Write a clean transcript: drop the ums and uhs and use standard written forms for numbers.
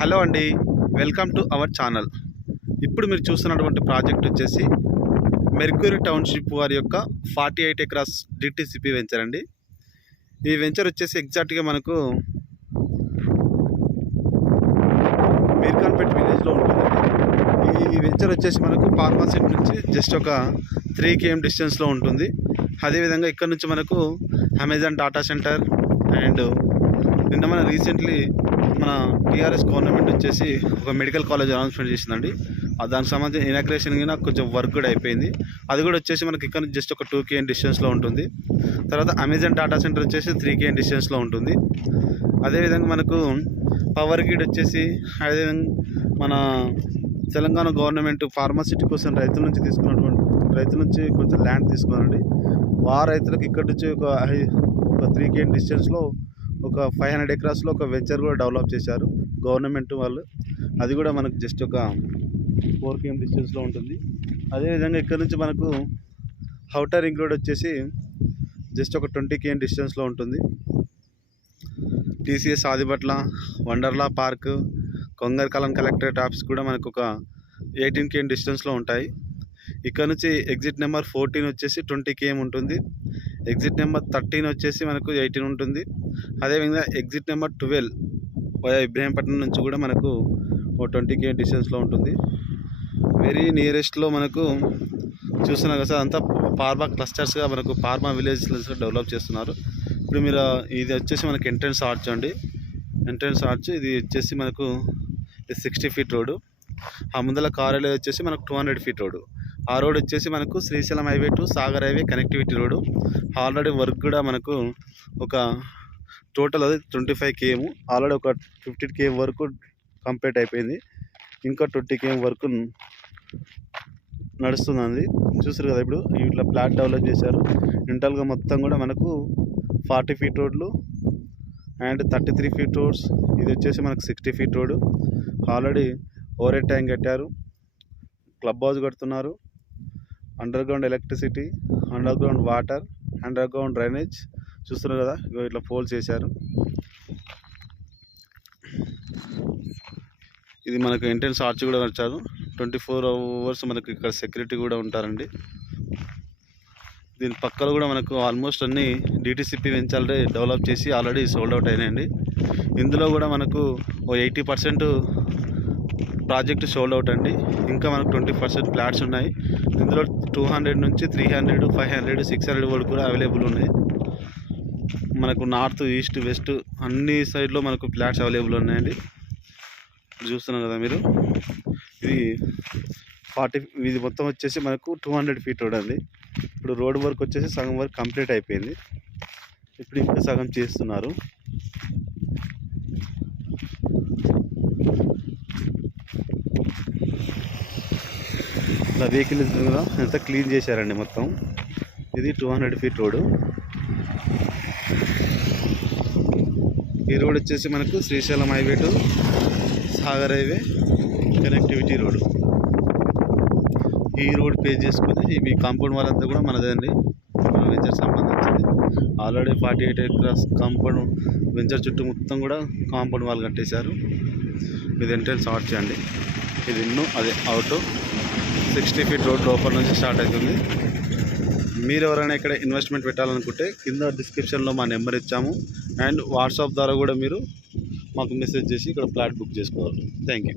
Hello అండి, welcome to our channel. ఇప్పుడు మీరు చూస్తున్నటువంటి ప్రాజెక్ట్ వచ్చేసి మెర్క్యూరీ టౌన్షిప్ వారి యొక్క 48 ఎకరాస్ డిటిసిపి వెంచర్ అండి. ఈ వెంచర్ వచ్చేసి ఎగ్జాక్ట్గా మనకు మీర్ఖాన్పేట్ విలేజ్లో ఉంటుందండి. ఈ వెంచర్ వచ్చేసి మనకు ఫార్మసిటీ నుంచి జస్ట్ ఒక 3 km డిస్టెన్స్లో ఉంటుంది. అదేవిధంగా ఇక్కడ నుంచి మనకు అమెజాన్ డాటా సెంటర్ అండ్ నిన్న మన రీసెంట్లీ మన టీఆర్ఎస్ గవర్నమెంట్ వచ్చేసి ఒక మెడికల్ కాలేజ్ అనౌన్స్మెంట్ చేసిందండి. దానికి సంబంధించిన ఇనాగ్రేషన్ కింద కొంచెం వర్క్ కూడా అయిపోయింది. అది కూడా వచ్చేసి మనకి ఇక్కడ నుంచి జస్ట్ ఒక 2 km డిస్టెన్స్లో ఉంటుంది. తర్వాత అమెజాన్ డాటా సెంటర్ వచ్చేసి 3 km డిస్టెన్స్లో ఉంటుంది. అదేవిధంగా మనకు పవర్ గ్రిడ్ వచ్చేసి అదేవిధంగా మన తెలంగాణ గవర్నమెంట్ ఫార్మాసిటీ కోసం రైతుల నుంచి కొంచెం ల్యాండ్ తీసుకున్నారండి. రైతులకు ఇక్కడ నుంచి ఒక 3 km డిస్టెన్స్లో ఒక 500 ఎకరాస్లో ఒక వెంచర్ కూడా డెవలప్ చేశారు గవర్నమెంట్ వాళ్ళు. అది కూడా మనకు జస్ట్ ఒక 4 km డిస్టెన్స్లో ఉంటుంది. అదేవిధంగా ఇక్కడ నుంచి మనకు ఔటర్ రింగ్ రోడ్ వచ్చేసి జస్ట్ ఒక 20 km డిస్టెన్స్లో ఉంటుంది. TCS Adibatla, Wonderla park, Kongarkalan collectorate office కూడా మనకు ఒక 18 km డిస్టెన్స్లో ఉంటాయి. ఇక్కడ నుంచి ఎగ్జిట్ నెంబర్ 14 వచ్చేసి 20 km ఉంటుంది. ఎగ్జిట్ నెంబర్ 13 వచ్చేసి మనకు 18 ఉంటుంది. అదేవిధంగా ఎగ్జిట్ నెంబర్ 12 ఇబ్రహీంపట్నం నుంచి కూడా మనకు 20 km డిస్టెన్స్లో ఉంటుంది. వెరీ నియరెస్ట్లో మనకు చూస్తున్నారు కదా, అంతా ఫార్మా క్లస్టర్స్గా మనకు ఫార్మా విలేజ్స్గా డెవలప్ చేస్తున్నారు. ఇప్పుడు మీరు ఇది వచ్చేసి మనకి ఎంట్రన్స్ ఆర్చ్ అండి. ఎంట్రన్స్ ఆర్చ్ ఇది వచ్చేసి మనకు 60 feet రోడ్డు. ఆ ముందల కారేలో వచ్చేసి మనకు 200 feet రోడ్డు. ఆ రోడ్ వచ్చేసి మనకు Srisailam highway to Sagar highway connectivity road. Already work కూడా మనకు ఒక టోటల్ అది 25 km, ఆల్రెడీ ఒక 15 km వరకు కంప్లీట్ అయిపోయింది. ఇంకా 20 km వరకు నడుస్తుంది. చూసారు కదా, ఇప్పుడు ఇట్లా ప్లాట్ డెవలప్ చేశారు. ఇంటర్గా మొత్తం కూడా మనకు 40 feet రోడ్లు అండ్ 33 feet రోడ్స్. ఇది వచ్చేసి మనకు 60 feet road. Already over head tank కట్టారు, క్లబ్ హౌస్ కడుతున్నారు, under ground electricity, under ground water, under ground drainage చూస్తున్నారు కదా. ఇట్లా పోల్స్ చేశారు. ఇది మనకు ఎంట్రన్స్ ఆర్చ్ కూడా వచ్చారు. 24 hours మనకు ఇక్కడ సెక్యూరిటీ కూడా ఉంటారండి. దీని పక్కన కూడా మనకు ఆల్మోస్ట్ అన్ని డిటిసిపి వెంచర్లు డెవలప్ చేసి ఆల్రెడీ సోల్డ్ అవుట్ అయినాయండి. ఇందులో కూడా మనకు 80% ప్రాజెక్ట్ సోల్డ్ అవుట్ అండి. ఇంకా మనకు 20% ఫ్లాట్స్ ఉన్నాయి. ఇందులో 200 నుంచి 300, 500, 600 వరకు కూడా అవైలబుల్ ఉన్నాయి. మనకు నార్త్, ఈస్ట్, వెస్ట్ అన్ని సైడ్లో మనకు ఫ్లాట్స్ అవైలబుల్ ఉన్నాయండి. చూస్తున్నారు కదా మీరు. ఇది మొత్తం వచ్చేసి మనకు 200 feet రోడ్ అండి. ఇప్పుడు రోడ్ వర్క్ వచ్చేసి సగం వరకు కంప్లీట్ అయిపోయింది. ఇప్పుడు ఇంకా సగం చేస్తున్నారు. ఇలా వెహికల్ కదా ఎంత క్లీన్ చేశారండి మొత్తం. ఇది 200 feet రోడ్డు. ఈ రోడ్ వచ్చేసి మనకు Srisailam highway to Sagar highway connectivity road. ఈ రోడ్ పే చేసుకుని మీ కాంపౌండ్ వాల్ అంతా కూడా మనదండి, మన వెంచర్ సంబంధించింది. ఆల్రెడీ 48 acres కాంపౌండ్ వెంచర్ చుట్టూ మొత్తం కూడా కాంపౌండ్ వాల్ కట్టేశారు. ఇది ఎంట్రన్స్ ఆర్చ్ అండి. ఇది ఇన్ను అదే అవుట్ 60 feet రోడ్ లోపల నుంచి స్టార్ట్ అవుతుంది. మీరు ఎవరైనా ఇక్కడ ఇన్వెస్ట్మెంట్ పెట్టాలనుకుంటే కింద డిస్క్రిప్షన్లో మా నెంబర్ ఇచ్చాము. అండ్ వాట్సాప్ ద్వారా కూడా మీరు మాకు మెసేజ్ చేసి ఇక్కడ ఫ్లాట్ బుక్ చేసుకోవాలి. Thank you.